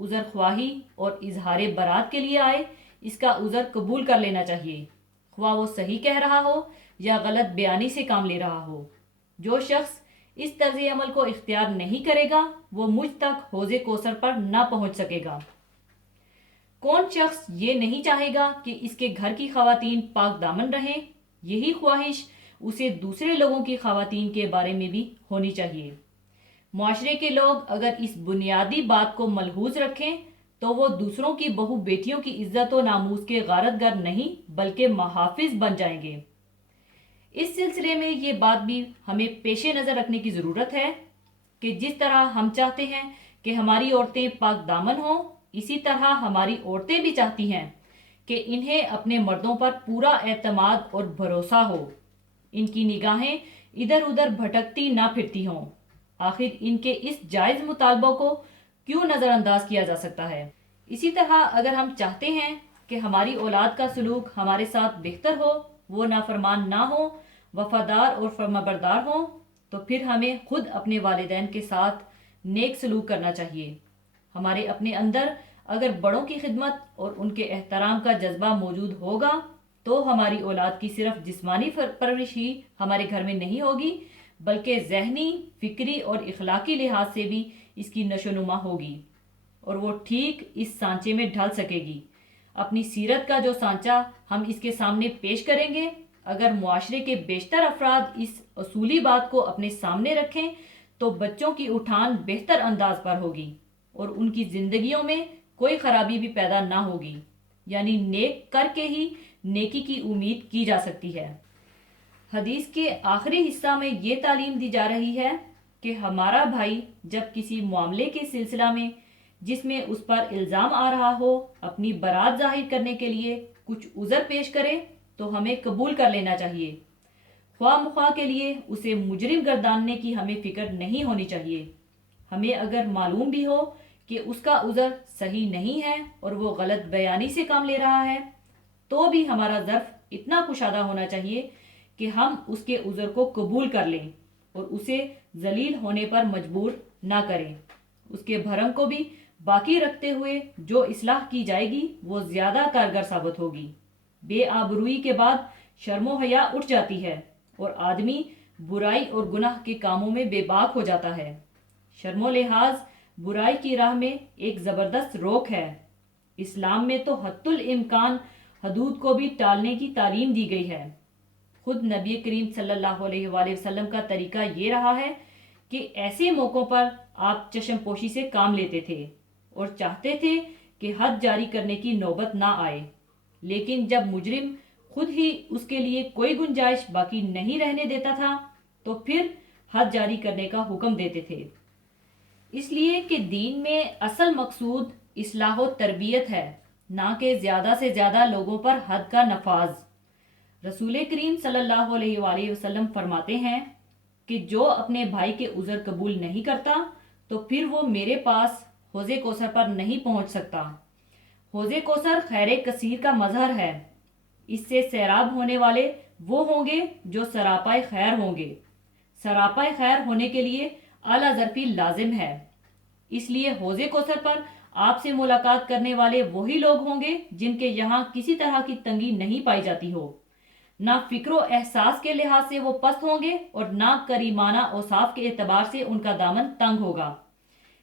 عذر خواہی اور اظہار برات کے لیے آئے، اس کا عذر قبول کر لینا چاہیے، خواہ وہ صحیح کہہ رہا ہو یا غلط بیانی سے کام لے رہا ہو۔ جو شخص اس طرز عمل کو اختیار نہیں کرے گا وہ مجھ تک حوض کوثر پر نہ پہنچ سکے گا۔ کون شخص یہ نہیں چاہے گا کہ اس کے گھر کی خواتین پاک دامن رہیں؟ یہی خواہش اسے دوسرے لوگوں کی خواتین کے بارے میں بھی ہونی چاہیے۔ معاشرے کے لوگ اگر اس بنیادی بات کو ملحوظ رکھیں تو وہ دوسروں کی بہو بیٹیوں کی عزت و ناموس کے غارت گر نہیں بلکہ محافظ بن جائیں گے۔ اس سلسلے میں یہ بات بھی ہمیں پیش نظر رکھنے کی ضرورت ہے کہ جس طرح ہم چاہتے ہیں کہ ہماری عورتیں پاک دامن ہوں، اسی طرح ہماری عورتیں بھی چاہتی ہیں کہ انہیں اپنے مردوں پر پورا اعتماد اور بھروسہ ہو، ان کی نگاہیں ادھر ادھر بھٹکتی نہ پھرتی ہوں۔ آخر ان کے اس جائز مطالبوں کو کیوں نظر انداز کیا جا سکتا ہے؟ اسی طرح اگر ہم چاہتے ہیں کہ ہماری اولاد کا سلوک ہمارے ساتھ بہتر ہو، وہ نافرمان نہ ہو، وفادار اور فرمانبردار ہوں، تو پھر ہمیں خود اپنے والدین کے ساتھ نیک سلوک کرنا چاہیے۔ ہمارے اپنے اندر اگر بڑوں کی خدمت اور ان کے احترام کا جذبہ موجود ہوگا تو ہماری اولاد کی صرف جسمانی پرورش ہی ہمارے گھر میں نہیں ہوگی بلکہ ذہنی، فکری اور اخلاقی لحاظ سے بھی اس کی نشو و نما ہوگی اور وہ ٹھیک اس سانچے میں ڈھل سکے گی۔ اپنی سیرت کا جو سانچہ ہم اس کے سامنے پیش کریں گے، اگر معاشرے کے بیشتر افراد اس اصولی بات کو اپنے سامنے رکھیں تو بچوں کی اٹھان بہتر انداز پر ہوگی اور ان کی زندگیوں میں کوئی خرابی بھی پیدا نہ ہوگی، یعنی نیک کر کے ہی نیکی کی امید کی جا سکتی ہے۔ حدیث کے آخری حصہ میں یہ تعلیم دی جا رہی ہے کہ ہمارا بھائی جب کسی معاملے کے سلسلہ میں جس میں اس پر الزام آ رہا ہو اپنی برات ظاہر کرنے کے لیے کچھ عذر پیش کرے تو ہمیں قبول کر لینا چاہیے۔ خواہ مخواہ کے لیے اسے مجرم گرداننے کی ہمیں فکر نہیں ہونی چاہیے۔ ہمیں اگر معلوم بھی ہو کہ اس کا عذر صحیح نہیں ہے اور وہ غلط بیانی سے کام لے رہا ہے تو بھی ہمارا ظرف اتنا کشادہ ہونا چاہیے کہ ہم اس کے عذر کو قبول کر لیں اور اسے ذلیل ہونے پر مجبور نہ کریں۔ اس کے بھرم کو بھی باقی رکھتے ہوئے جو اصلاح کی جائے گی وہ زیادہ کارگر ثابت ہوگی۔ بے آبروئی کے بعد شرم و حیا اٹھ جاتی ہے اور آدمی برائی اور گناہ کے کاموں میں بے باک ہو جاتا ہے۔ شرم و لحاظ برائی کی راہ میں ایک زبردست روک ہے۔ اسلام میں تو حد الامکان حدود کو بھی ٹالنے کی تعلیم دی گئی ہے۔ خود نبی کریم صلی اللہ علیہ وآلہ وسلم کا طریقہ یہ رہا ہے کہ ایسے موقعوں پر آپ چشم پوشی سے کام لیتے تھے اور چاہتے تھے کہ حد جاری کرنے کی نوبت نہ آئے، لیکن جب مجرم خود ہی اس کے لیے کوئی گنجائش باقی نہیں رہنے دیتا تھا تو پھر حد جاری کرنے کا حکم دیتے تھے، اس لیے کہ دین میں اصل مقصود اصلاح و تربیت ہے، نہ کہ زیادہ سے زیادہ لوگوں پر حد کا نفاذ۔ رسول کریم صلی اللہ علیہ وآلہ وسلم فرماتے ہیں کہ جو اپنے بھائی کے عذر قبول نہیں کرتا تو پھر وہ میرے پاس حوض کوثر پر نہیں پہنچ سکتا۔ حوض کوثر خیر کثیر کا مظہر ہے، اس سے سیراب ہونے والے وہ ہوں گے جو سراپائے خیر ہوں گے۔ سراپائے خیر ہونے کے لیے اعلیٰ ظرفی لازم ہے، اس لیے حوض کوثر پر آپ سے ملاقات کرنے والے وہی لوگ ہوں گے جن کے یہاں کسی طرح کی تنگی نہیں پائی جاتی ہو، نہ فکر و احساس کے لحاظ سے وہ پست ہوں گے اور نہ کریمانہ اوصاف کے اعتبار سے ان کا دامن تنگ ہوگا۔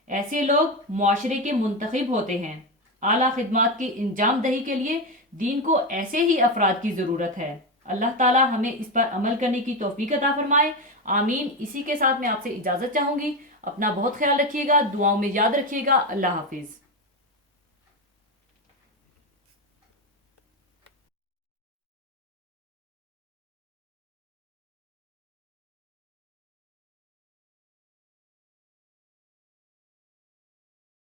ایسے لوگ معاشرے کے منتخب ہوتے ہیں۔ اعلیٰ خدمات کی انجام دہی کے لیے دین کو ایسے ہی افراد کی ضرورت ہے۔ اللہ تعالی ہمیں اس پر عمل کرنے کی توفیق عطا فرمائے، آمین۔ اسی کے ساتھ میں آپ سے اجازت چاہوں گی، اپنا بہت خیال رکھیے گا، دعاؤں میں یاد رکھیے گا۔ اللہ حافظ۔